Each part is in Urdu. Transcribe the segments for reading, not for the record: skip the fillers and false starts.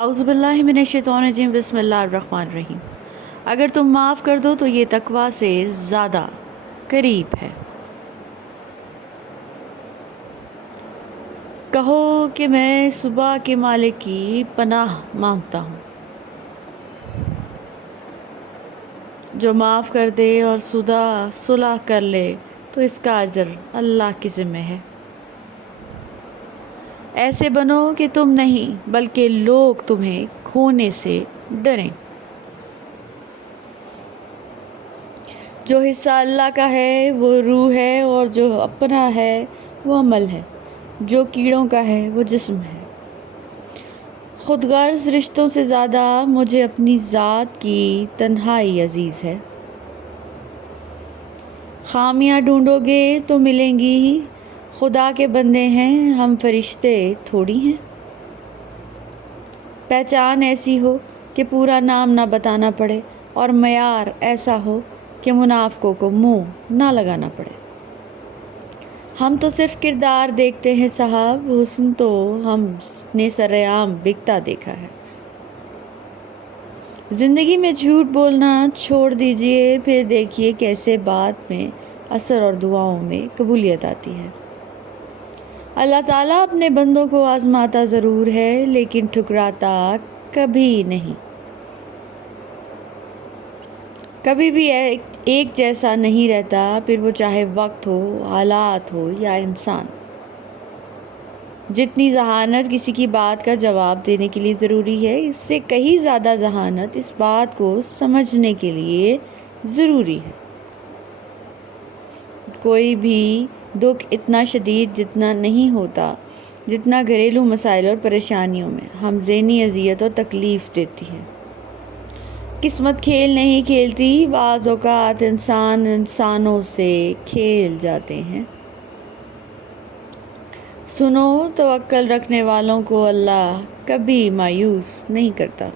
اعوذ باللہ من الشیطان الرجیم، بسم اللہ الرحمن الرحیم۔ اگر تم معاف کر دو تو یہ تقویٰ سے زیادہ قریب ہے۔ کہو کہ میں صبح کے مالک کی پناہ مانگتا ہوں، جو معاف کر دے اور صلح کر لے تو اس کا اجر اللہ کے ذمہ ہے۔ ایسے بنو کہ تم نہیں بلکہ لوگ تمہیں کھونے سے ڈریں۔ جو حصہ اللہ کا ہے وہ روح ہے، اور جو اپنا ہے وہ عمل ہے، جو کیڑوں کا ہے وہ جسم ہے۔ خود غرض رشتوں سے زیادہ مجھے اپنی ذات کی تنہائی عزیز ہے۔ خامیاں ڈھونڈو گے تو ملیں گی ہی، خدا کے بندے ہیں ہم فرشتے تھوڑی ہیں۔ پہچان ایسی ہو کہ پورا نام نہ بتانا پڑے، اور معیار ایسا ہو کہ منافقوں کو منہ نہ لگانا پڑے۔ ہم تو صرف کردار دیکھتے ہیں صاحب، حسن تو ہم نے سرعام بکتا دیکھا ہے۔ زندگی میں جھوٹ بولنا چھوڑ دیجئے، پھر دیکھیے کیسے بات میں اثر اور دعاؤں میں قبولیت آتی ہے۔ اللہ تعالیٰ اپنے بندوں کو آزماتا ضرور ہے، لیکن ٹھکراتا کبھی نہیں۔ کبھی بھی ایک جیسا نہیں رہتا، پھر وہ چاہے وقت ہو، حالات ہو یا انسان۔ جتنی ذہانت کسی کی بات کا جواب دینے کے لیے ضروری ہے، اس سے کہیں زیادہ ذہانت اس بات کو سمجھنے کے لیے ضروری ہے۔ کوئی بھی دکھ اتنا شدید جتنا نہیں ہوتا جتنا گھریلو مسائل اور پریشانیوں میں ہم ذہنی اذیت اور تکلیف دیتی ہے۔ قسمت کھیل نہیں کھیلتی، بعض اوقات انسانوں سے کھیل جاتے ہیں۔ سنو، توکل رکھنے والوں کو اللہ کبھی مایوس نہیں کرتا۔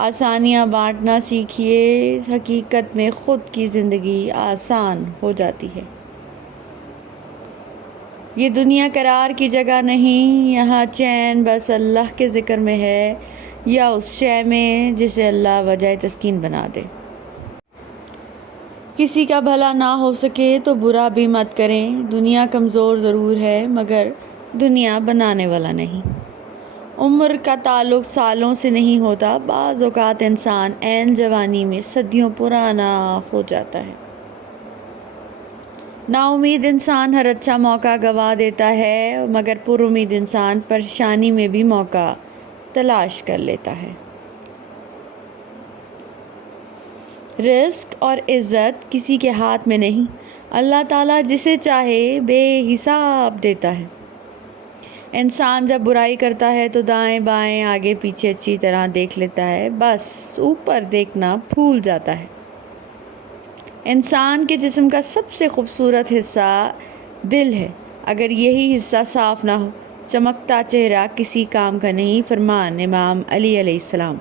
آسانیاں بانٹنا سیکھیے، حقیقت میں خود کی زندگی آسان ہو جاتی ہے۔ یہ دنیا قرار کی جگہ نہیں، یہاں چین بس اللہ کے ذکر میں ہے، یا اس شے میں جسے اللہ وجہ تسکین بنا دے۔ کسی کا بھلا نہ ہو سکے تو برا بھی مت کریں۔ دنیا کمزور ضرور ہے مگر دنیا بنانے والا نہیں۔ عمر کا تعلق سالوں سے نہیں ہوتا، بعض اوقات انسان عین جوانی میں صدیوں پرانا ہو جاتا ہے۔ نا امید انسان ہر اچھا موقع گنوا دیتا ہے، مگر پر امید انسان پریشانی میں بھی موقع تلاش کر لیتا ہے۔ رزق اور عزت کسی کے ہاتھ میں نہیں، اللہ تعالیٰ جسے چاہے بے حساب دیتا ہے۔ انسان جب برائی کرتا ہے تو دائیں بائیں آگے پیچھے اچھی طرح دیکھ لیتا ہے، بس اوپر دیکھنا بھول جاتا ہے۔ انسان کے جسم کا سب سے خوبصورت حصہ دل ہے، اگر یہی حصہ صاف نہ ہو، چمکتا چہرہ کسی کام کا نہیں۔ فرمان امام علی علیہ السلام۔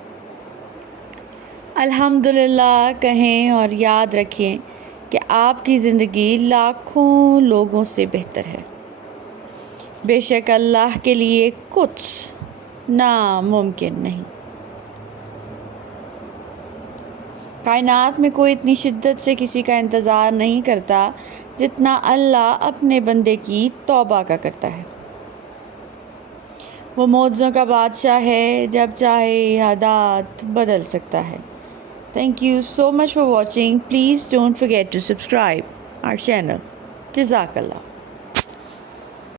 الحمدللہ کہیں اور یاد رکھیں کہ آپ کی زندگی لاکھوں لوگوں سے بہتر ہے۔ بے شک اللہ کے لیے کچھ ناممکن نہیں۔ کائنات میں کوئی اتنی شدت سے کسی کا انتظار نہیں کرتا جتنا اللہ اپنے بندے کی توبہ کا کرتا ہے۔ وہ معجزوں کا بادشاہ ہے، جب چاہے عادات بدل سکتا ہے۔ Thank you so much for watching. Please don't forget to subscribe our channel. Jazakallah.